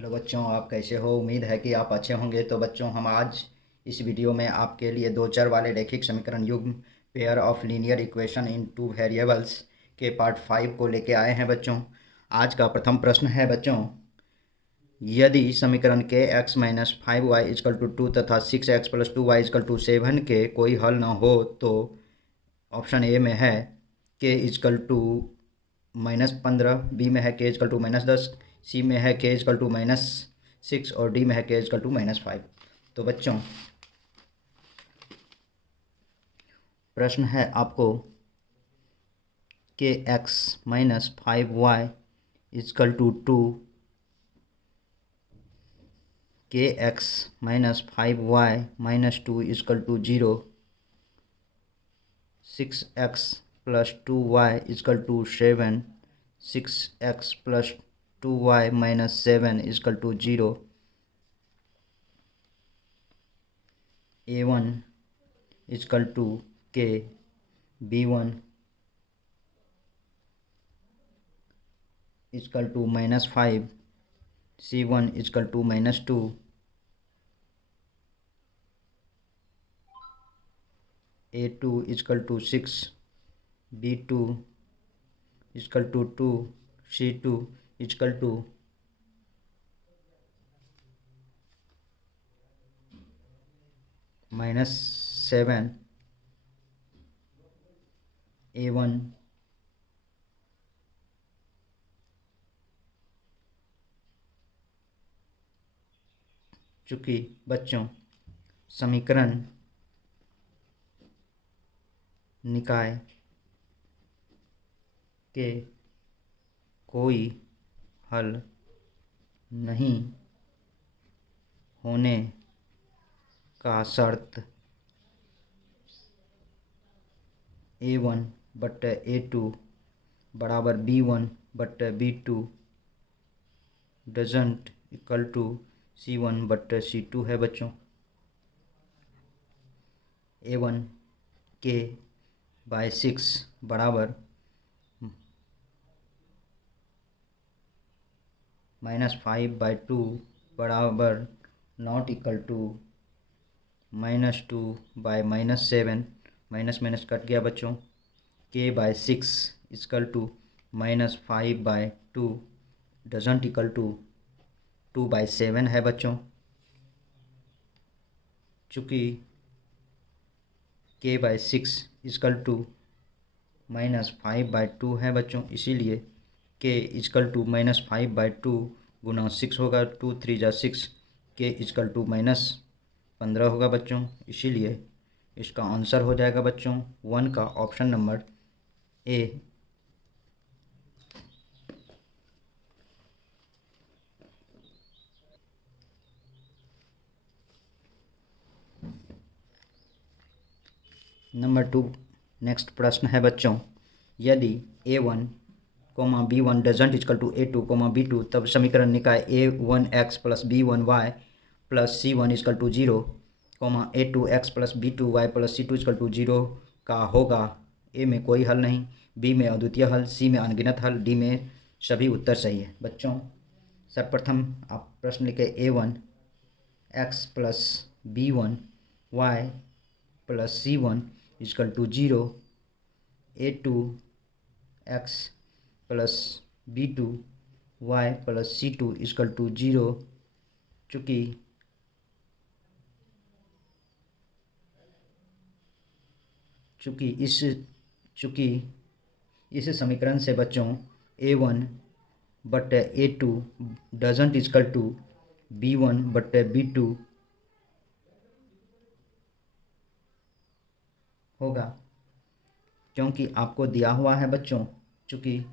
Hello बच्चों, आप कैसे हो? उम्मीद है कि आप अच्छे होंगे। तो बच्चों, हम आज इस वीडियो में आपके लिए दो चर वाले रैखिक समीकरण युग्म pair of linear equation in two variables के पार्ट 5 को लेके आए हैं बच्चों। आज का प्रथम प्रश्न है बच्चों, यदि समीकरण के x minus 5y is equal to 2 तथा 6x plus 2y equal to 7 के कोई हल न हो तो ऑप्शन ए में है के इजकल टू -15, बी में है के इजकल टू -10, सी में है के इजकल टू -6 और डी में है के इजकल टू -5। तो बच्चों, प्रश्न है आपको के x minus 5y is equal to 2, के x minus 5y minus 2 equal to 0, 6x plus 2y equal to 7, 6x plus 2y minus 7 equal to 0, a1 equal to k, b1 equal to -5, c1 equal to -2, a2 equal to 6, b2 equal to 2, c2 equal to -7, a1 चूँकि बच्चों समीकरण निकाय के कोई हल नहीं होने का शर्त a1 बट्टे a2 बराबर b1 बट्टे b2 doesn't equal to c1 बट्टे c2 है बच्चों। a1 के बाय 6 बराबर -5/2 बराबर not equal to -2 by -7, minus minus cut गया बच्चों। K by 6 equal to -5/2 doesn't equal to 2/7 है बच्चों। चूँकि के बाय 6 इक्वल टू -5/2 है बच्चों, इसीलिए के इक्वल टू -5/2 गुना 6 होगा, 2 3 जा 6, के इक्वल टू -15 होगा बच्चों। इसीलिए इसका आंसर हो जाएगा बच्चों 1 का option number A. Number 2, next प्रश्न है बच्चों, यदि a1 b1 doesn't equal to a2 b2 तब समीकरण निकाय a1x plus b1y plus c1 equal to 0, a2x plus b2y plus c2 equal to 0 का होगा। ए में कोई हल नहीं, बी में अद्वितीय हल, सी में अनगिनत हल, डी में सभी उत्तर सही है बच्चों। सर्वप्रथम आप प्रश्न लिखे a1x plus b1y plus c1 equal to 0, a2x plus b2y plus c2 equal to 0। चूँकि इस समीकरण से बच्चों a1 बटे a2 doesn't equal to b1 बटे b2 होगा, क्योंकि आपको दिया हुआ है बच्चों, चूँकि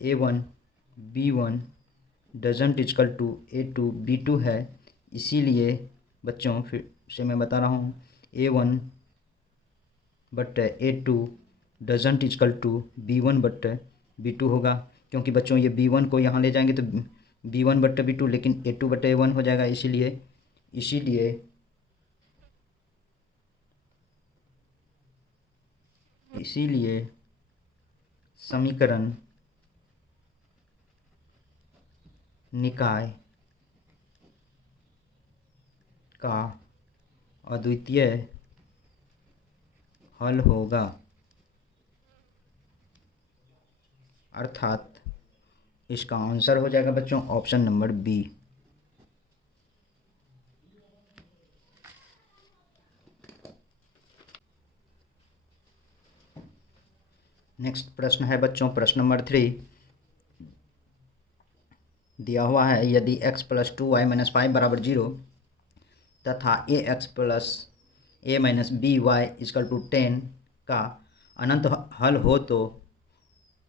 a1 b1 doesn't equal to a2 b2 है, इसीलिए बच्चों फिर से मैं बता रहा हूँ a1 बटे a2 doesn't equal to b1 बटे b2 होगा, क्योंकि बच्चों ये b1 को यहाँ ले जाएंगे तो b1 बटे b2, लेकिन a2 बटे a1 हो जाएगा। इसीलिए समीकरण निकाय का अद्वितीय हल होगा, अर्थात इसका आंसर हो जाएगा बच्चों ऑप्शन नंबर बी। नेक्स्ट प्रश्न है बच्चों प्रश्न नंबर 3। दिया हुआ है यदि x + 2y - 5 = 0 तथा ax + a - by = 10 का अनंत हल हो तो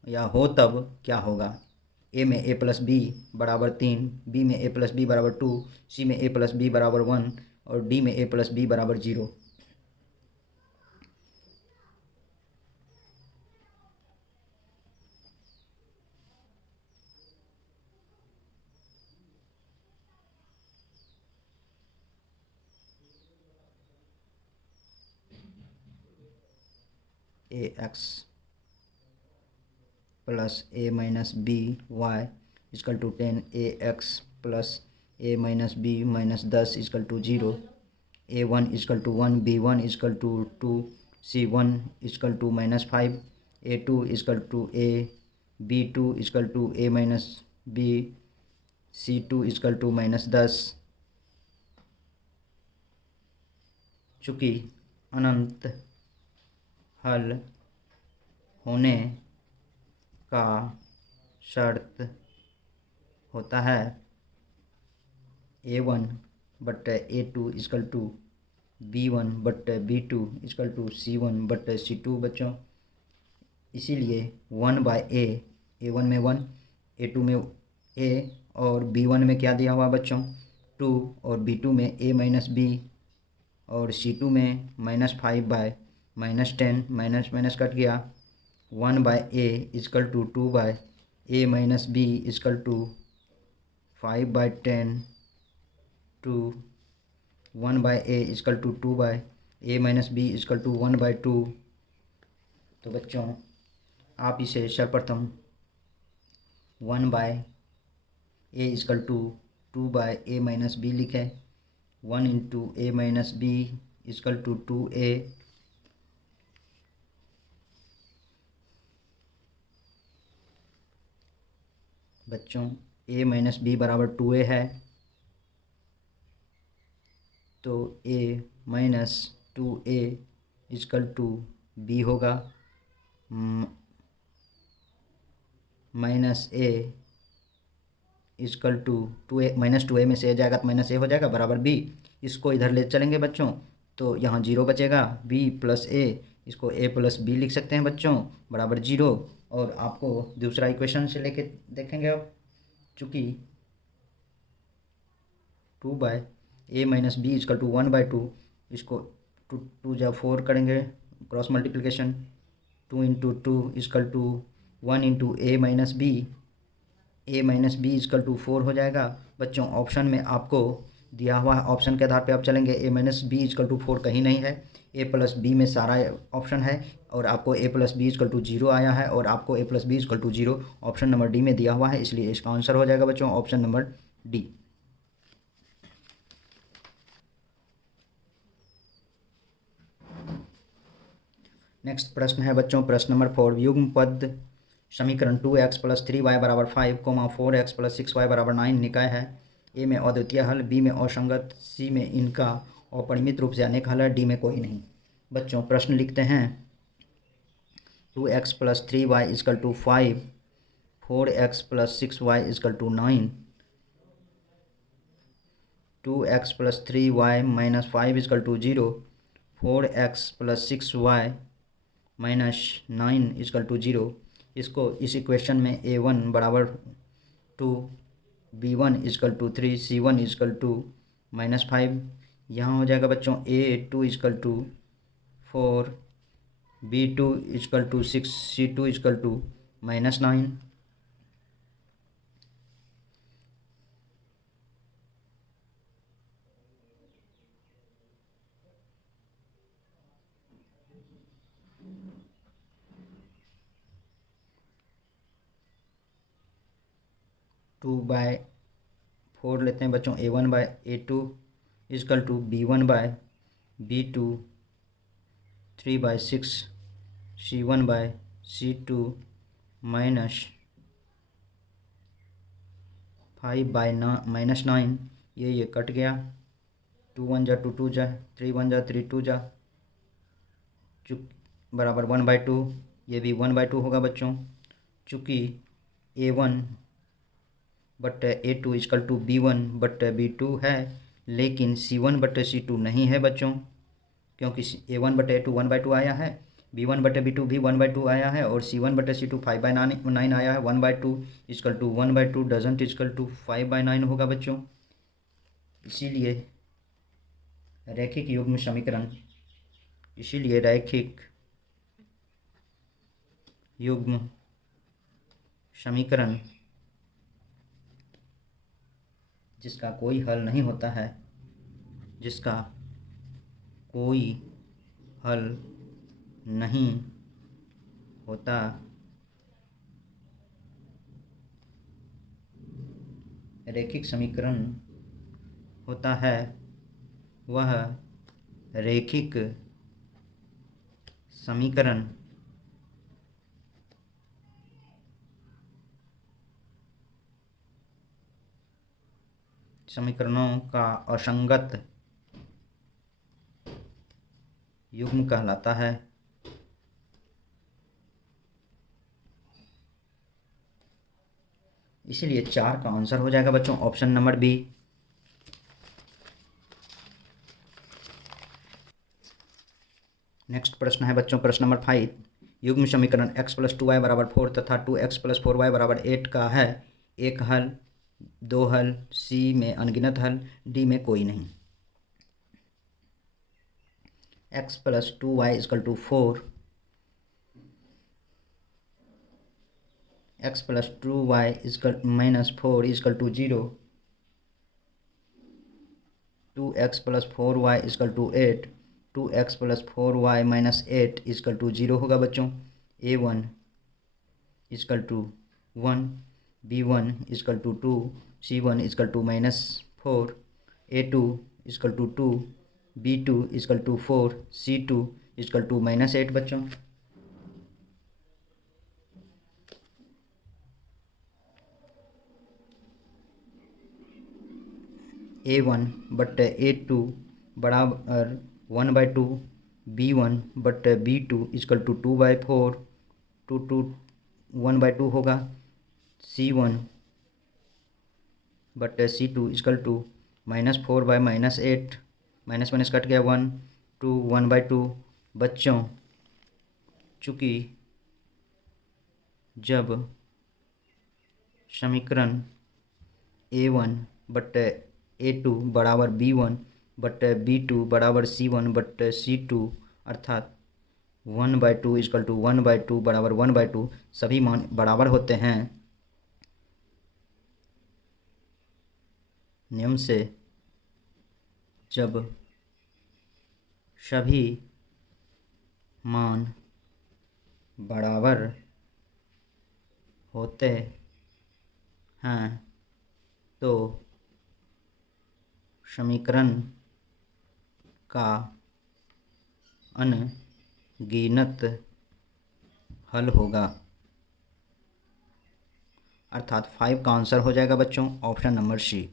या हो तब क्या होगा। a में a + b = 3, b में a + b = 2, c में a + b = 1 और d में a + b = 0। ax + a - by = 10, ax + a - b - 10 = 0, a1 = 1, b1 = 2, c1 = -5, a2 = a, b2 = a - b, c2 = -10। चूँकि अनंत हल होने का शर्त होता है a1 / a2 = b1 / b2 = c1 / c2 बच्चों। इसीलिए 1/a, a1 में 1, a2 में a और b1 में क्या दिया हुआ बच्चों 2 और b2 में a - b और c2 में -5/10 माइनस कट गया 1/a = 2/a - b = 5/10 to 1/a = 2/a - b = 1/2। तो बच्चों आप इसे सर्वप्रथम 1/a = 2/a - b लिखें। 1 × a - b = 2a। बच्चों a - b = 2a है तो a - 2a = b होगा। -a = 2a, -2a में से a जाएगा तो -a हो जाएगा बराबर b। इसको इधर ले चलेंगे बच्चों तो यहाँ 0 बचेगा, b + a, इसको a + b लिख सकते हैं बच्चों बराबर 0। और आपको दूसरा इक्वेशन से लेके देखेंगे अब, चूँकि 2/a - b = 1/2, इसको 2 × 4 करेंगे cross multiplication. 2 × 2 = 1 × a - b, a - b = 4 हो जाएगा बच्चों। ऑप्शन में आपको दिया हुआ है, ऑप्शन के आधार पे आप चलेंगे। a - b = 4 कहीं नहीं है, a + b में सारा ऑप्शन है और आपको a + b = 0 आया है और आपको a + b = 0 option number D में दिया हुआ है, इसलिए इसका आंसर हो जाएगा बच्चों ऑप्शन नंबर डी। नेक्स्ट प्रश्न है बच्चों प्रश्न नंबर 4। युग्म पद समीकरण 2x + 3y = 5, 4x + 6y = 9 निकाय है। ए में अद्वितीय हल, बी में असंगत, सी में इनका अपरिमित रूप से अनेक हल है, डी में कोई नहीं। बच्चों प्रश्न लिखते हैं 2x + 3y = 5, 4x + 6y = 9, 2x + 3y - 5 = 0, 4x + 6y - 9 = 0। इसको इस इक्वेशन में a1 = 2, b1 = 3, c1 = -5 यहाँ हो जाएगा बच्चों a2 = 4, b2 = 6, c2 = -9। To bye 4 लेते हैं बच्चों। A1 by A2 equal to B1 by B2, 3/6 C1 by C2 minus 5/9 ये कट गया। 2 1 जा 2 2 जा 3 1 जा 3 2 जा बराबर 1/2। ये भी 1/2 होगा बच्चों। चूँकि A1 but A2 equal to B1 but B2 है, लेकिन C1 बट C2 नहीं है बच्चों, क्योंकि A1 बट A2 1/2 आया है, B1 बटे B2 भी 1/2 आया है, और C1 बटे C2 5/9 आया है। 1/2 equal to 1/2 doesn't equal to 5/9 होगा बच्चों। इसीलिए रैखिक युग्म समीकरण जिसका कोई हल नहीं होता है, रैखिक समीकरण होता है, वह रैखिक समीकरण समीकरणों का असंगत युग्म कहलाता है। इसीलिए 4 का आंसर हो जाएगा बच्चों ऑप्शन नंबर बी। नेक्स्ट प्रश्न है बच्चों प्रश्न नंबर 5। युग्म समीकरण x + 2y = 4 तथा 2x + 4y = 8 का है। एक हल, दो हल, सी में अनगिनत हल, डी में कोई नहीं। x + 2y = 4, x + 2y - 4 = 0, 2x + 4y = 8, 2x + 4y - 8 = 0 होगा बच्चों। A1 = 1, B1 = 2, C1 = -4, A2 = 2, B2 = 4, C2 = -8 बच्चों। A1 बटे A2 बराबर 1/2, B1 बटे B2 = 2/4, 2 1/2 होगा। C1 बटे C2 = -4/-8, माइनस माइनस कट गया 1, 2 1/2 बच्चों। चूँकि जब समीकरण A1 बटे A2 बराबर B1 बटे B2 बराबर C1 बटे C2 अर्थात 1/2 = 1/2 बराबर 1/2 सभी मान बराबर होते हैं, नियम से जब सभी मान बराबर होते हैं तो समीकरण का अनगिनत हल होगा, अर्थात 5 का आंसर हो जाएगा बच्चों ऑप्शन नंबर सी।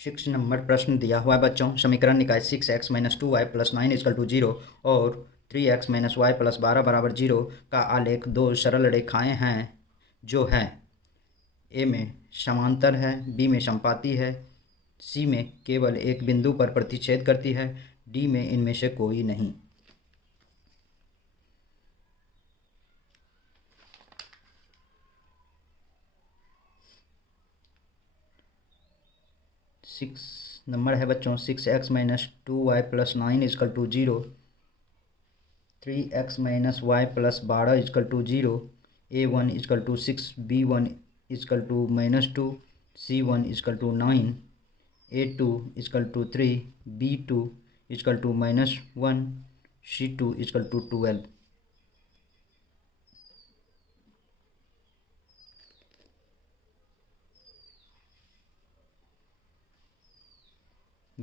6 नंबर प्रश्न दिया हुआ है बच्चों। समीकरण निकाय 6x - 2y + 9 = 0 और 3x - y + 12 = 0 का आलेख दो सरल रेखाएं हैं जो है ए में समांतर है, बी में समपाती है, सी में केवल एक बिंदु पर प्रतिच्छेद करती है, डी में इनमें से कोई नहीं। सिक्स नंबर है बच्चों 6x - 2y + 9 = 0, 3x - y + 12 = 0, A1 = 6, B1 = -2, C1 = 9, A2 = 3, B2 = -1, C2 = 12।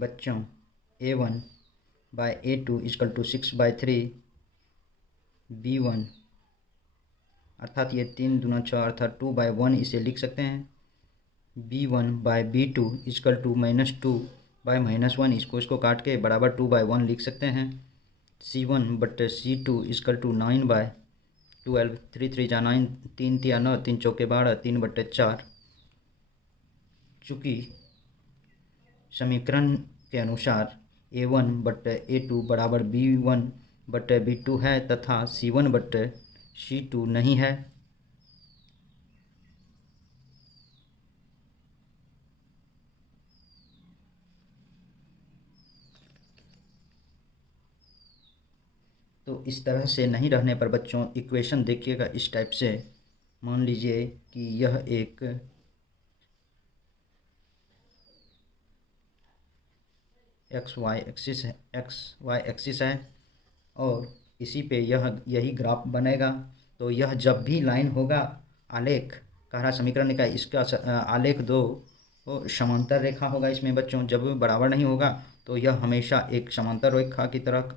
बच्चों A1 by A2 equal to 6/3 B1, अर्थात ये 3 दूना 6 अर्थात 2/1 इसे लिख सकते हैं। B1 by B2 equal to -2/-1, इसको काट के बराबर 2/1 लिख सकते हैं। C1 बटे C2 इक्वल टू 9/12, 3 3 जा 9, 3 3 9, 3 चौके 12, 3/4। चूँकि समीकरण के अनुसार A1 बटे A2 बराबर B1 बटे B2 है तथा C1 बटे C2 नहीं है, तो इस तरह से नहीं रहने पर बच्चों इक्वेशन देखिएगा इस टाइप से। मान लीजिए कि यह एक एक्स वाई एक्सिस है और इसी पे यही ग्राफ बनेगा। तो यह जब भी लाइन होगा, आलेख कह रहा समीकरण का, इसका आलेख दो समांतर रेखा होगा इसमें बच्चों। जब बराबर नहीं होगा तो यह हमेशा एक समांतर रेखा की तरह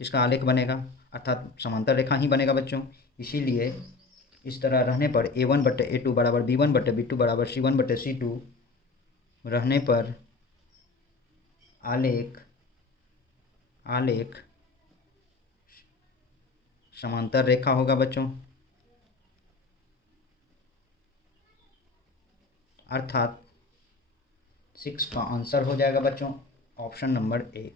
इसका आलेख बनेगा, अर्थात समांतर रेखा ही बनेगा बच्चों। इसीलिए इस तरह रहने पर A1 बटे A2 बराबर B1 बटे B2 बराबर C1 बटे C2 रहने पर आलेख समांतर रेखा होगा बच्चों, अर्थात 6 का आंसर हो जाएगा बच्चों ऑप्शन नंबर ए।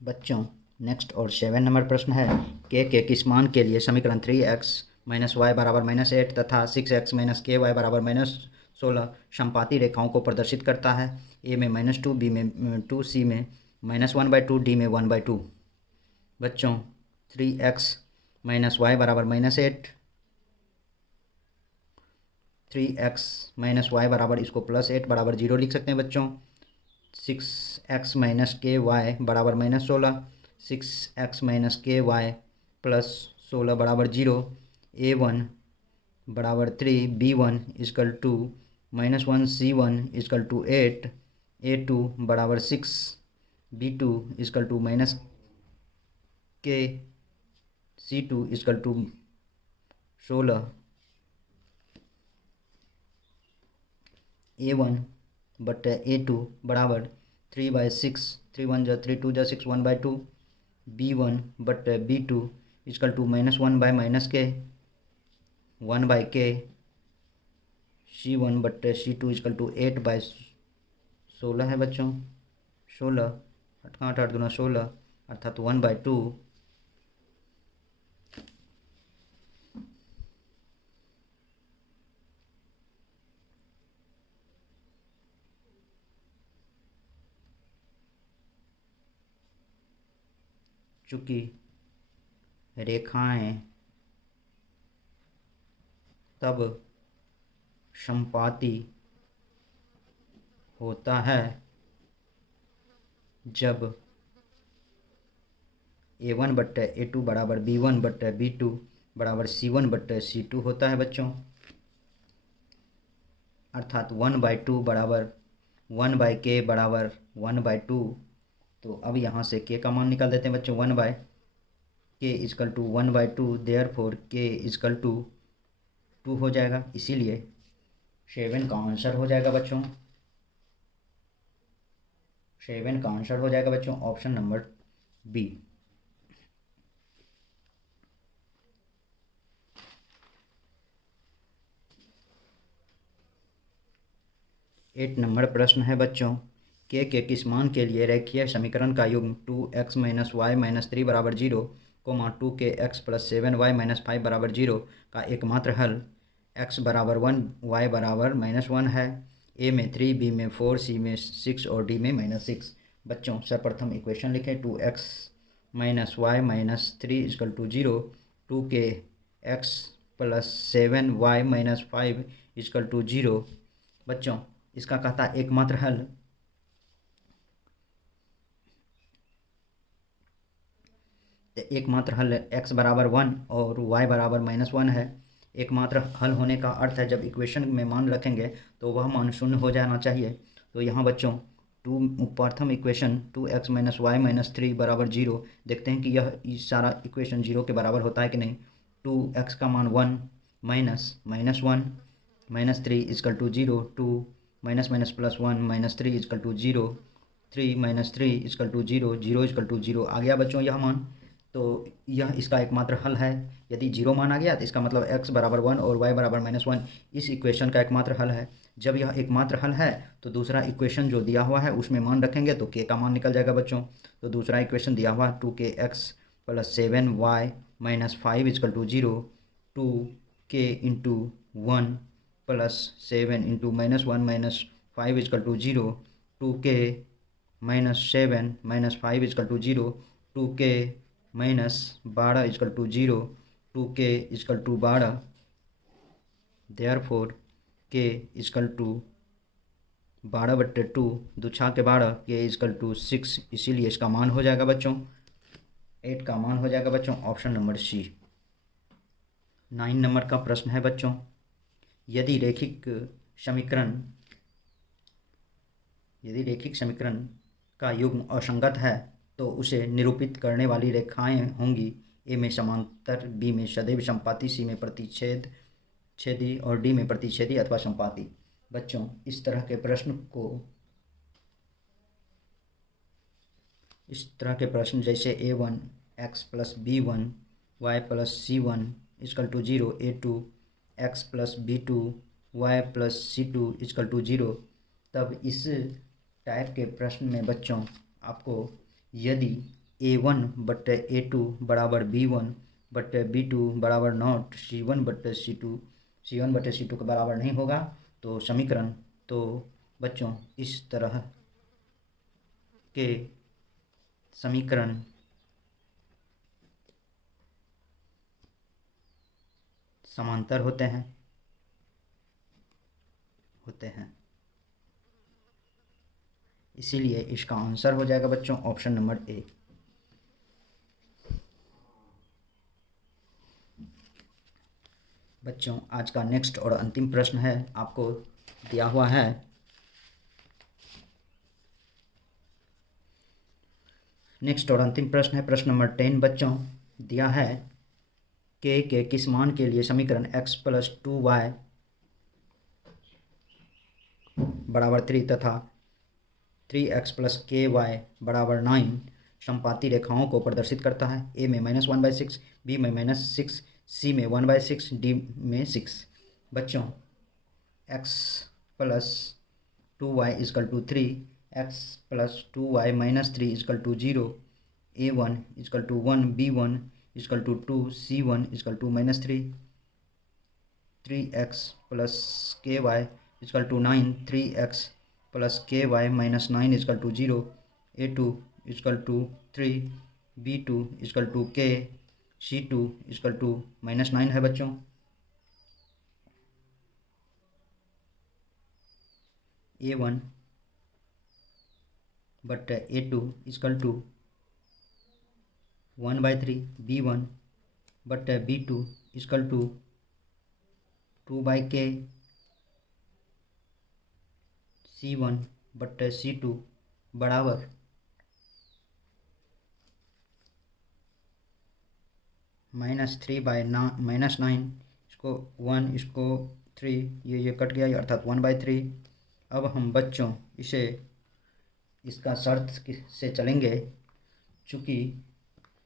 बच्चों नेक्स्ट और 7 नंबर प्रश्न है, के किस मान के लिए समीकरण 3x माइनस वाई बराबर -8 तथा 6x माइनस के वाई बराबर -16 समपाती रेखाओं को प्रदर्शित करता है। ए में -2, बी में 2, सी में -1/2, डी में 1/2। बच्चों 3x माइनस वाई बराबर -8, 3x माइनस वाई बराबर इसको +8 बराबर 0 लिख सकते हैं बच्चों। 6x माइनस के वाई बराबर -16, 6x माइनस के वाई प्लस 16 बराबर 0। A1 बराबर 3, B1 equal to -1, C1 equal to 8, A2 बराबर 6, B2 equal to -k, C2 equal to 16। A1 बटे A2 बराबर 3/6, 3 1 जा 3 2 जा 6, 1/2। B1 बटे B2 equal to -1/-k, 1/k। C1 बटे C2 इक्वल टू 8/16 है बच्चों, 16 8 8 8 दूना 16 अर्थात 1/2। चूँकि रेखाएं तब समपाती होता है जब A1 बटे A2 बराबर B1 बटे B2 बराबर C1 बटे C2 होता है बच्चों, अर्थात 1/2 बराबर 1/k बराबर 1/2। तो अब यहाँ से k का मान निकाल देते हैं बच्चों, 1/k equal to 1/2, therefore k equal to 2 हो जाएगा। इसीलिए 7 का आंसर हो जाएगा बच्चों, 7 का आंसर हो जाएगा बच्चों ऑप्शन नंबर बी। 8 नंबर प्रश्न है बच्चों, के किस मान के लिए रेखीय समीकरण का युग्म 2x माइनस वाई माइनस 3 बराबर 0, 2kx प्लस 7y माइनस 5 बराबर 0 का एकमात्र हल x बराबर 1, y बराबर -1 है। ए में 3, बी में 4, सी में 6 और डी में -6। बच्चों सर्वप्रथम इक्वेशन लिखें, 2x minus y minus 3 equal to 0, 2kx plus 7y minus 5 equal to 0। बच्चों इसका कहता एकमात्र हल एकमात्र हल x बराबर 1 और y बराबर -1 है। एकमात्र हल होने का अर्थ है जब इक्वेशन में मान रखेंगे तो वह मान शून्य हो जाना चाहिए। तो यहाँ बच्चों प्रथम इक्वेशन 2x - y - 3 बराबर 0, देखते हैं कि यह सारा इक्वेशन 0 के बराबर होता है कि नहीं। 2x का मान 1 minus minus 1 minus 3 equal to 0, 2 minus minus plus 1 minus 3 equal to 0, 3 minus 3 equal to 0, 0 equal to 0 आ गया बच्चों यह मान। तो यह इसका एकमात्र हल है। यदि 0 मान आ गया तो इसका मतलब x बराबर 1 और y बराबर -1 इस इक्वेशन का एकमात्र हल है। जब यह एकमात्र हल है तो दूसरा इक्वेशन जो दिया हुआ है उसमें मान रखेंगे तो k का मान निकल जाएगा बच्चों। तो दूसरा इक्वेशन दिया हुआ 2kx + 7y - 5 equal to 0, 2k × 1 + 7 × -1 - 5 equal to 0, 2k - 7 - 5 equal to 0, 2k - 12 equal to 0, 2k equal to 12, therefore k equal to 12/2, 2 छा के 12, k इजकल टू 6, इसीलिए इसका मान हो जाएगा बच्चों 8 का मान हो जाएगा बच्चों ऑप्शन नंबर सी। 9 नंबर का प्रश्न है बच्चों, यदि रैखिक समीकरण का युग्म असंगत है तो उसे निरूपित करने वाली रेखाएं होंगी ए में समांतर, बी में सदैव समपाती, सी में प्रतिच्छेदी और डी में प्रतिच्छेदी अथवा समपाती। बच्चों इस तरह के प्रश्न जैसे a1 x + b1 y + c1 = 0, a2 x + b2 y + c2 = 0, तब इस टाइप के प्रश्न में बच्चों आपको यदि a1/a2 बराबर b1/b2 बराबर नॉट c1/c2 के बराबर नहीं होगा तो समीकरण, तो बच्चों इस तरह के समीकरण समांतर होते हैं। इसीलिए इसका आंसर हो जाएगा बच्चों ऑप्शन नंबर ए। बच्चों आज का नेक्स्ट और अंतिम प्रश्न है, आपको दिया हुआ है नेक्स्ट और अंतिम प्रश्न है प्रश्न नंबर 10 बच्चों, दिया है k के किस मान के लिए समीकरण x + 2y बराबर 3 तथा 3x + ky बराबर 9 समपाती रेखाओं को प्रदर्शित करता है। a में -1/6, b में -6, c में 1/6, d में 6। बच्चों x + 2y = 3, x + 2y - 3 = 0, a1 = 1, b1 = 2, c1 = -3, 3x + ky = 9, 3x + ky - 9 = 0, a2 = 3, b2 = k, c2 = -9 है बच्चों। a1/a2 = 1/3, b1/b2 = 2/k, c1/c2 बराबर -3/9, इसको 1, इसको 3, ये कट गया, अर्थात 1/3। अब हम बच्चों इसका शर्त से चलेंगे, चूँकि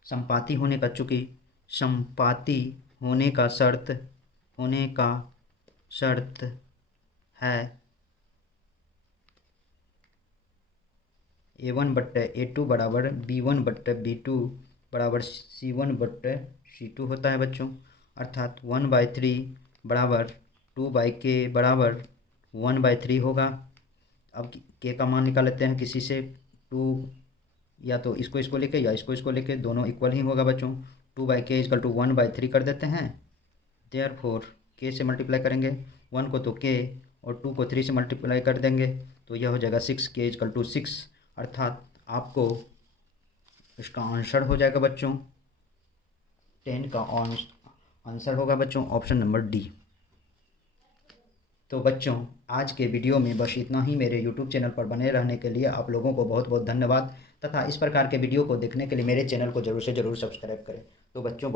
समपाती होने का शर्त है a1/a2 बराबर b1/b2 बराबर c1/c2 होता है बच्चों, अर्थात 1/3 बराबर 2/k बराबर 1/3 होगा। अब k का मान निकाल लेते हैं किसी से, 2 या तो इसको लेके या इसको लेके, दोनों इक्वल ही होगा बच्चों। 2/k = 1/3 कर देते हैं, देयरफॉर k से मल्टीप्लाई करेंगे 1 को तो k और 2 को 3 से मल्टीप्लाई कर देंगे तो यह हो जाएगा 6, k = 6, अर्थात आपको इसका आंसर हो जाएगा बच्चों 10 का आंसर होगा बच्चों ऑप्शन नंबर डी। तो बच्चों आज के वीडियो में बस इतना ही। मेरे यूट्यूब चैनल पर बने रहने के लिए आप लोगों को बहुत बहुत धन्यवाद, तथा इस प्रकार के वीडियो को देखने के लिए मेरे चैनल को ज़रूर से ज़रूर सब्सक्राइब करें। तो बच्चों